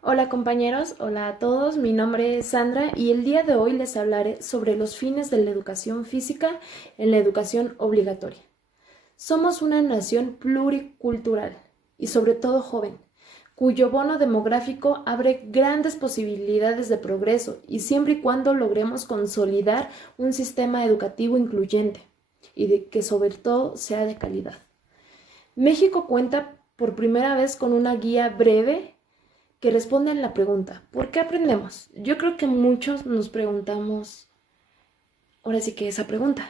Hola compañeros, hola a todos, mi nombre es Sandra y el día de hoy les hablaré sobre los fines de la educación física en la educación obligatoria. Somos una nación pluricultural y sobre todo joven, cuyo bono demográfico abre grandes posibilidades de progreso y siempre y cuando logremos consolidar un sistema educativo incluyente y de que sobre todo sea de calidad. México cuenta por primera vez con una guía breve que responden la pregunta, ¿por qué aprendemos? Yo creo que muchos nos preguntamos, ahora sí que esa pregunta.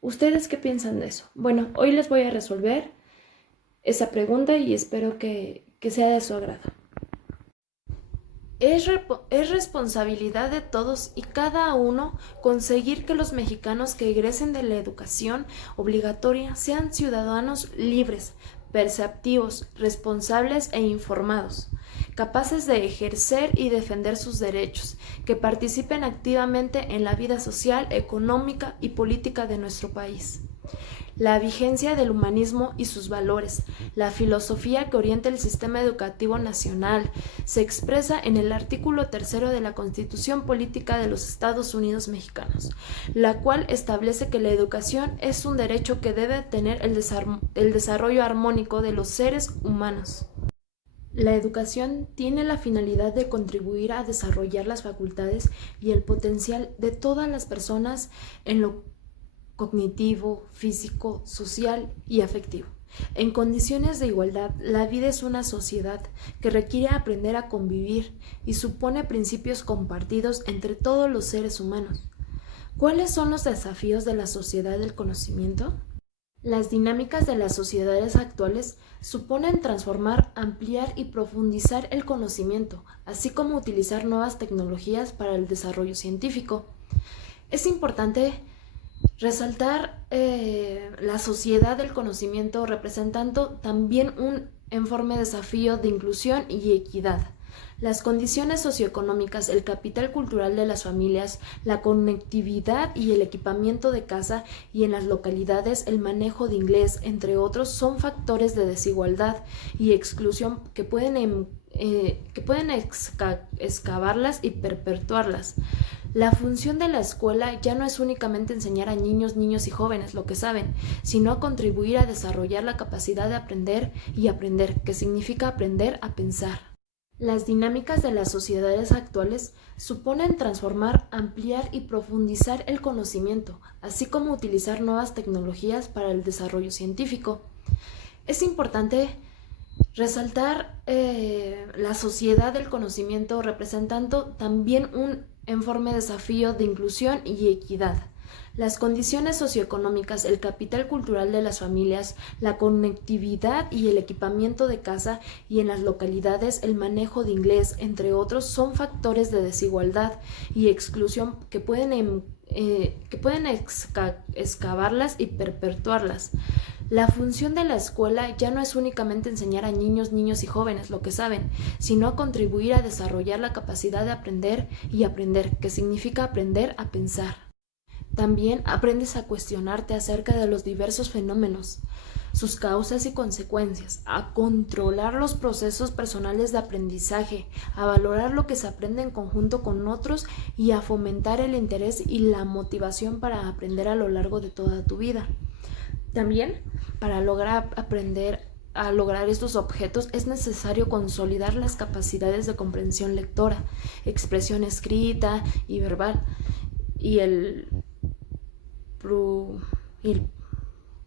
¿Ustedes qué piensan de eso? Bueno, hoy les voy a resolver esa pregunta y espero que sea de su agrado. Es responsabilidad de todos y cada uno conseguir que los mexicanos que egresen de la educación obligatoria sean ciudadanos libres, perceptivos, responsables e informados, capaces de ejercer y defender sus derechos, que participen activamente en la vida social, económica y política de nuestro país. La vigencia del humanismo y sus valores, la filosofía que orienta el sistema educativo nacional, se expresa en el artículo 3 de la Constitución Política de los Estados Unidos Mexicanos, la cual establece que la educación es un derecho que debe tener el desarrollo armónico de los seres humanos. La educación tiene la finalidad de contribuir a desarrollar las facultades y el potencial de todas las personas en lo cognitivo, físico, social y afectivo. En condiciones de igualdad, la vida es una sociedad que requiere aprender a convivir y supone principios compartidos entre todos los seres humanos. ¿Cuáles son los desafíos de la sociedad del conocimiento? Las dinámicas de las sociedades actuales suponen transformar, ampliar y profundizar el conocimiento, así como utilizar nuevas tecnologías para el desarrollo científico. Es importante resaltar la sociedad del conocimiento representando también un enorme desafío de inclusión y equidad. Las condiciones socioeconómicas, el capital cultural de las familias, la conectividad y el equipamiento de casa y en las localidades el manejo de inglés, entre otros, son factores de desigualdad y exclusión que pueden excavarlas y perpetuarlas. La función de la escuela ya no es únicamente enseñar a niños y jóvenes lo que saben, sino contribuir a desarrollar la capacidad de aprender y aprender, que significa aprender a pensar. Las dinámicas de las sociedades actuales suponen transformar, ampliar y profundizar el conocimiento, así como utilizar nuevas tecnologías para el desarrollo científico. Es importante resaltar la sociedad del conocimiento representando también un enorme desafío de inclusión y equidad. Las condiciones socioeconómicas, el capital cultural de las familias, la conectividad y el equipamiento de casa y en las localidades el manejo de inglés, entre otros, son factores de desigualdad y exclusión que pueden excavarlas y perpetuarlas. La función de la escuela ya no es únicamente enseñar a niños y jóvenes lo que saben, sino contribuir a desarrollar la capacidad de aprender y aprender, que significa aprender a pensar. También aprendes a cuestionarte acerca de los diversos fenómenos, sus causas y consecuencias, a controlar los procesos personales de aprendizaje, a valorar lo que se aprende en conjunto con otros y a fomentar el interés y la motivación para aprender a lo largo de toda tu vida. También, para lograr estos objetos es necesario consolidar las capacidades de comprensión lectora, expresión escrita y verbal y el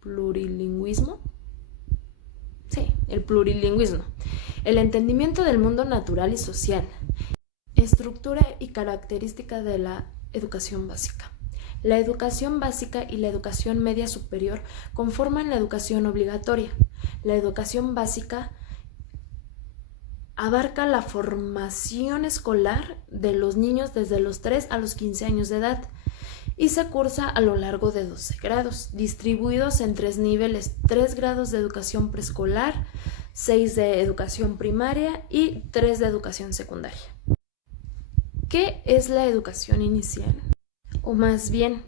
plurilingüismo. Sí, el plurilingüismo. El entendimiento del mundo natural y social. Estructura y característica de la educación básica. La educación básica y la educación media superior conforman la educación obligatoria. La educación básica abarca la formación escolar de los niños desde los 3 a los 15 años de edad y se cursa a lo largo de 12 grados, distribuidos en 3 niveles: 3 grados de educación preescolar, 6 de educación primaria y 3 de educación secundaria. ¿Qué es la educación inicial? O más bien,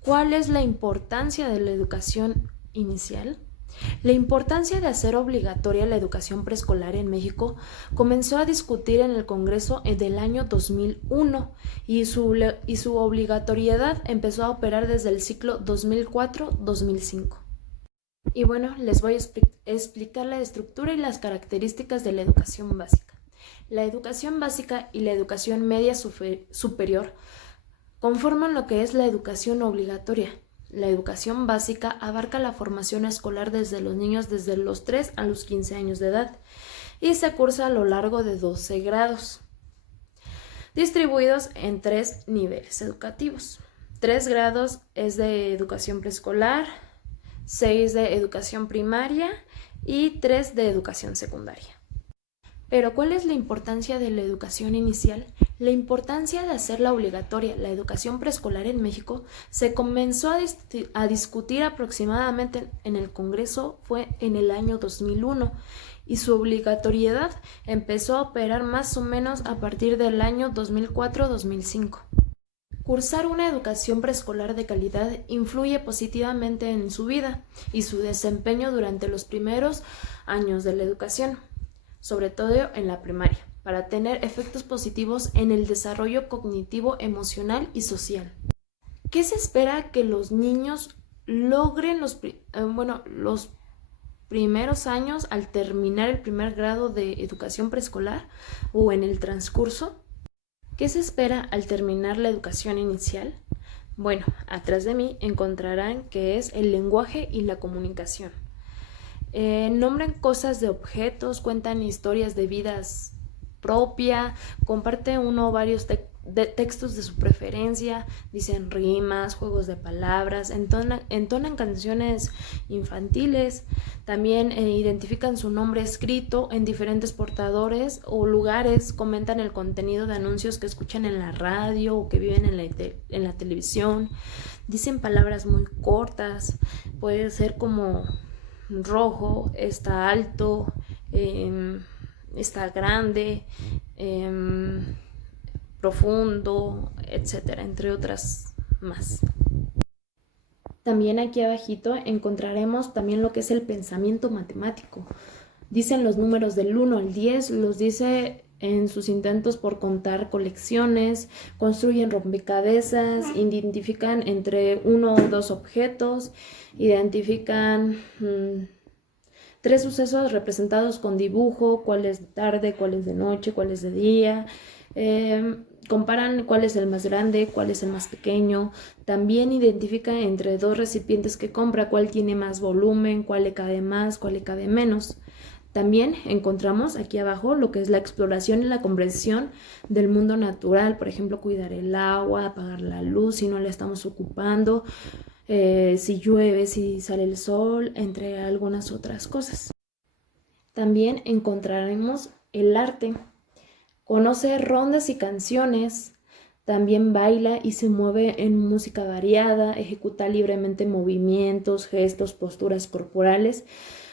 ¿cuál es la importancia de la educación inicial? La importancia de hacer obligatoria la educación preescolar en México comenzó a discutir en el Congreso del año 2001 y su obligatoriedad empezó a operar desde el ciclo 2004-2005. Y bueno, les voy a explicar la estructura y las características de la educación básica. La educación básica y la educación media superior conforman lo que es la educación obligatoria. La educación básica abarca la formación escolar desde los niños desde los 3 a los 15 años de edad y se cursa a lo largo de 12 grados, distribuidos en 3 niveles educativos. 3 grados es de educación preescolar, 6 de educación primaria y 3 de educación secundaria. Pero ¿cuál es la importancia de la educación inicial? La importancia de hacerla obligatoria, la educación preescolar en México, se comenzó a discutir aproximadamente en el Congreso fue en el año 2001 y su obligatoriedad empezó a operar más o menos a partir del año 2004-2005. Cursar una educación preescolar de calidad influye positivamente en su vida y su desempeño durante los primeros años de la educación, sobre todo en la primaria, para tener efectos positivos en el desarrollo cognitivo, emocional y social. ¿Qué se espera que los niños logren los primeros años al terminar el primer grado de educación preescolar o en el transcurso? ¿Qué se espera al terminar la educación inicial? Bueno, atrás de mí encontrarán que es el lenguaje y la comunicación. Nombran cosas de objetos, cuentan historias de vidas propia, comparte uno o varios textos de su preferencia, dicen rimas, juegos de palabras, entonan canciones infantiles, también identifican su nombre escrito en diferentes portadores o lugares, comentan el contenido de anuncios que escuchan en la radio o que viven en la televisión, dicen palabras muy cortas, puede ser como rojo, está alto, está grande, profundo, etcétera, entre otras más. También aquí abajito encontraremos también lo que es el pensamiento matemático. Dicen los números del 1 al 10, los dice en sus intentos por contar colecciones, construyen rompecabezas, identifican entre 1 o 2 objetos, identifican 3 sucesos representados con dibujo, cuál es de tarde, cuál es de noche, cuál es de día, comparan cuál es el más grande, cuál es el más pequeño, también identifica entre 2 recipientes que compra, cuál tiene más volumen, cuál le cabe más, cuál le cabe menos. También encontramos aquí abajo lo que es la exploración y la comprensión del mundo natural, por ejemplo, cuidar el agua, apagar la luz si no la estamos ocupando, si llueve, si sale el sol, entre algunas otras cosas. También encontraremos el arte. Conoce rondas y canciones, también baila y se mueve en música variada, ejecuta libremente movimientos, gestos, posturas corporales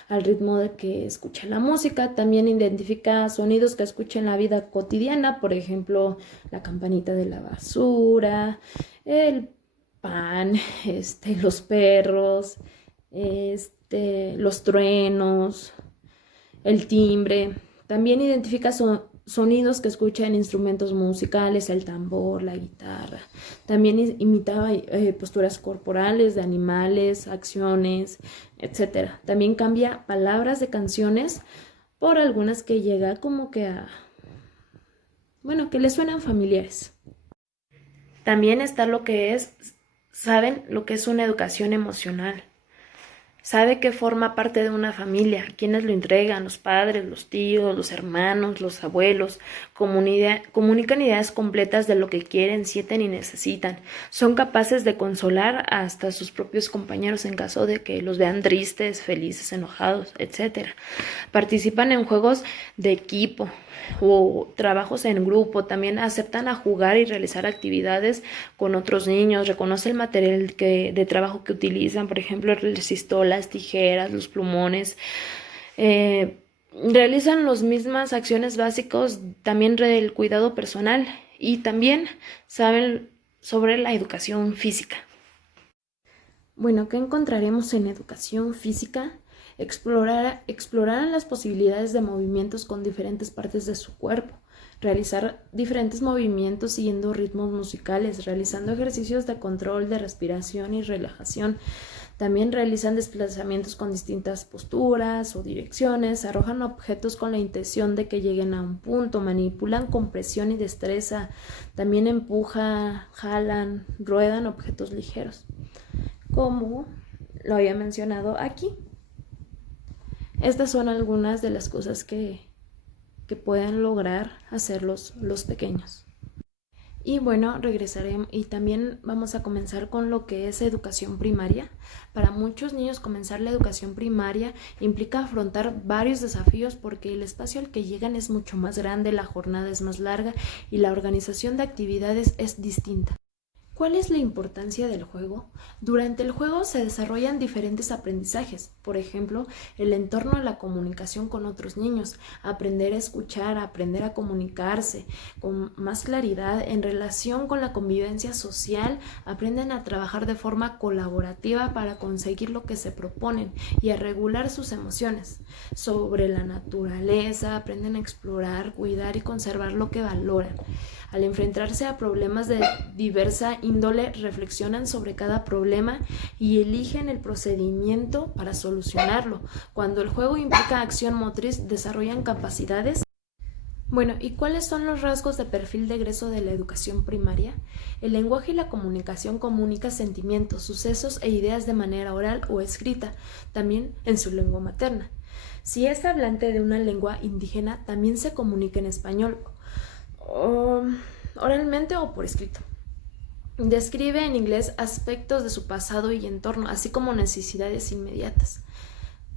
al ritmo de que escucha la música. También identifica sonidos que escucha en la vida cotidiana, por ejemplo, la campanita de la basura, el pan, los perros, los truenos, el timbre. También identifica sonidos que escucha en instrumentos musicales, el tambor, la guitarra. También imitaba posturas corporales de animales, acciones, etc. También cambia palabras de canciones por algunas que llega como que que le suenan familiares. También está saben lo que es una educación emocional. Sabe que forma parte de una familia, quienes lo entregan, los padres, los tíos, los hermanos, los abuelos, comunican ideas completas de lo que quieren, sienten y necesitan. Son capaces de consolar hasta sus propios compañeros en caso de que los vean tristes, felices, enojados, etc. Participan en juegos de equipo o trabajos en grupo, también aceptan a jugar y realizar actividades con otros niños, reconoce el material de trabajo que utilizan, por ejemplo, el resistor, las tijeras, los plumones, realizan las mismas acciones básicas también del cuidado personal y también saben sobre la educación física. Bueno, ¿qué encontraremos en educación física? Explorar las posibilidades de movimientos con diferentes partes de su cuerpo, realizar diferentes movimientos siguiendo ritmos musicales, realizando ejercicios de control de respiración y relajación. También realizan desplazamientos con distintas posturas o direcciones, arrojan objetos con la intención de que lleguen a un punto, manipulan con presión y destreza, también empujan, jalan, ruedan objetos ligeros, como lo había mencionado aquí. Estas son algunas de las cosas que pueden lograr hacer los pequeños. Y bueno, regresaremos y también vamos a comenzar con lo que es educación primaria. Para muchos niños comenzar la educación primaria implica afrontar varios desafíos porque el espacio al que llegan es mucho más grande, la jornada es más larga y la organización de actividades es distinta. ¿Cuál es la importancia del juego? Durante el juego se desarrollan diferentes aprendizajes, por ejemplo, el entorno de la comunicación con otros niños, aprender a escuchar, aprender a comunicarse con más claridad en relación con la convivencia social, aprenden a trabajar de forma colaborativa para conseguir lo que se proponen y a regular sus emociones. Sobre la naturaleza, aprenden a explorar, cuidar y conservar lo que valoran. Al enfrentarse a problemas de diversa índole, reflexionan sobre cada problema y eligen el procedimiento para solucionarlo. Cuando el juego implica acción motriz, desarrollan capacidades. Bueno, ¿y cuáles son los rasgos de perfil de egreso de la educación primaria? El lenguaje y la comunicación comunica sentimientos, sucesos e ideas de manera oral o escrita, también en su lengua materna. Si es hablante de una lengua indígena, también se comunica en español, oralmente o por escrito. Describe en inglés aspectos de su pasado y entorno, así como necesidades inmediatas.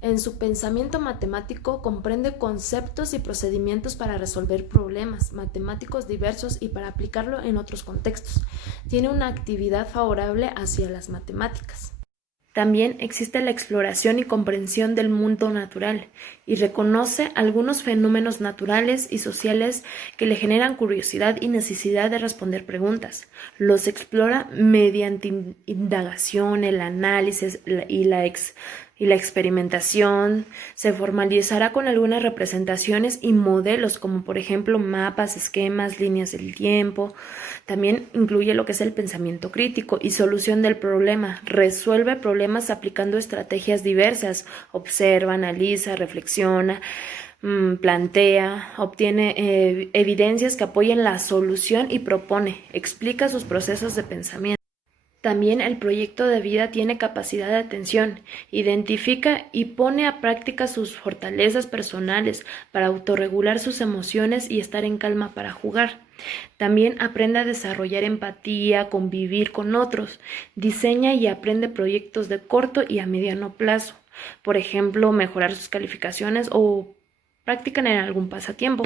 En su pensamiento matemático comprende conceptos y procedimientos para resolver problemas matemáticos diversos y para aplicarlo en otros contextos. Tiene una actividad favorable hacia las matemáticas. También existe la exploración y comprensión del mundo natural y reconoce algunos fenómenos naturales y sociales que le generan curiosidad y necesidad de responder preguntas. Los explora mediante indagación, el análisis y la experimentación. Se formalizará con algunas representaciones y modelos, como por ejemplo mapas, esquemas, líneas del tiempo. También incluye lo que es el pensamiento crítico y solución del problema. Resuelve problemas aplicando estrategias diversas. Observa, analiza, reflexiona, plantea, obtiene evidencias que apoyen la solución y propone. Explica sus procesos de pensamiento. También el proyecto de vida tiene capacidad de atención, identifica y pone a práctica sus fortalezas personales para autorregular sus emociones y estar en calma para jugar. También aprende a desarrollar empatía, convivir con otros, diseña y aprende proyectos de corto y a mediano plazo, por ejemplo, mejorar sus calificaciones o practican en algún pasatiempo.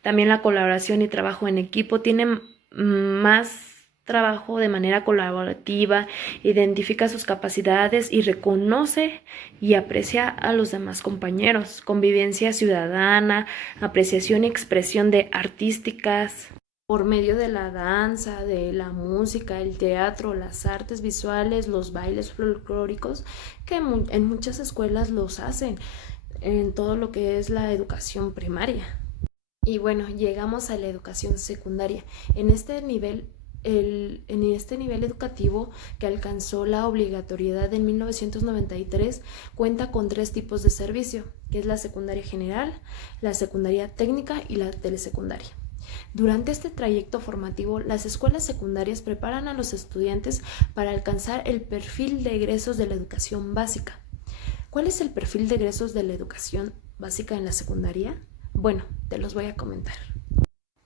También la colaboración y trabajo en equipo tienen más trabajo de manera colaborativa, identifica sus capacidades y reconoce y aprecia a los demás compañeros. Convivencia ciudadana, apreciación y expresión de artísticas por medio de la danza, de la música, el teatro, las artes visuales, los bailes folclóricos, que en muchas escuelas los hacen en todo lo que es la educación primaria. Y bueno, llegamos a la educación secundaria. En este nivel educativo que alcanzó la obligatoriedad en 1993, cuenta con 3 tipos de servicio, que es la secundaria general, la secundaria técnica y la telesecundaria. Durante este trayecto formativo, las escuelas secundarias preparan a los estudiantes para alcanzar el perfil de egresos de la educación básica. ¿Cuál es el perfil de egresos de la educación básica en la secundaria? Bueno, te los voy a comentar.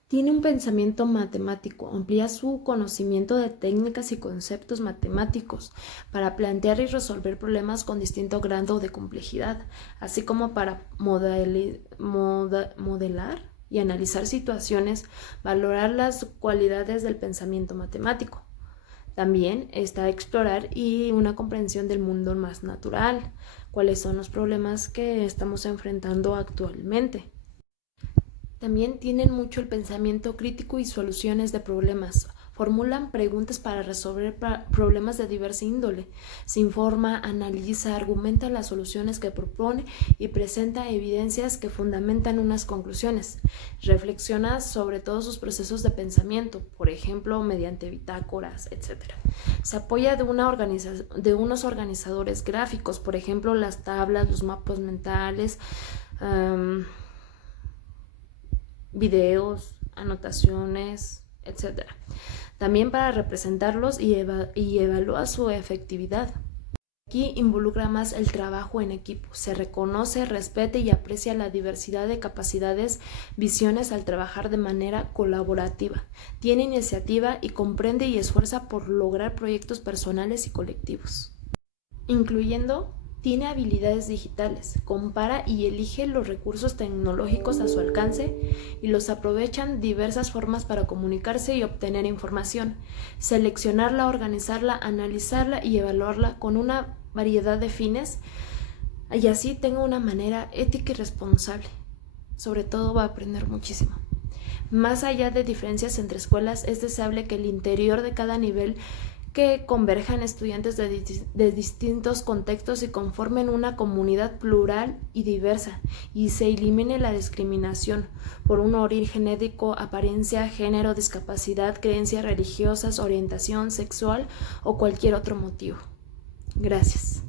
Tiene un pensamiento matemático, amplía su conocimiento de técnicas y conceptos matemáticos para plantear y resolver problemas con distinto grado de complejidad, así como para modelar y analizar situaciones, valorar las cualidades del pensamiento matemático. También está explorar y una comprensión del mundo más natural, cuáles son los problemas que estamos enfrentando actualmente. También tienen mucho el pensamiento crítico y soluciones de problemas, formulan preguntas para resolver problemas de diversa índole, se informa, analiza, argumenta las soluciones que propone y presenta evidencias que fundamentan unas conclusiones, reflexiona sobre todos sus procesos de pensamiento, por ejemplo, mediante bitácoras, etc. Se apoya de unos organizadores gráficos, por ejemplo, las tablas, los mapas mentales, videos, anotaciones, etc. También para representarlos y evalúa su efectividad. Aquí involucra más el trabajo en equipo. Se reconoce, respeta y aprecia la diversidad de capacidades, visiones al trabajar de manera colaborativa. Tiene iniciativa y comprende y esfuerza por lograr proyectos personales y colectivos. Incluyendo, tiene habilidades digitales, compara y elige los recursos tecnológicos a su alcance y los aprovecha en diversas formas para comunicarse y obtener información, seleccionarla, organizarla, analizarla y evaluarla con una variedad de fines y así tenga una manera ética y responsable. Sobre todo va a aprender muchísimo. Más allá de diferencias entre escuelas, es deseable que el interior de cada nivel que converjan estudiantes de distintos contextos y conformen una comunidad plural y diversa, y se elimine la discriminación por un origen étnico, apariencia, género, discapacidad, creencias religiosas, orientación sexual o cualquier otro motivo. Gracias.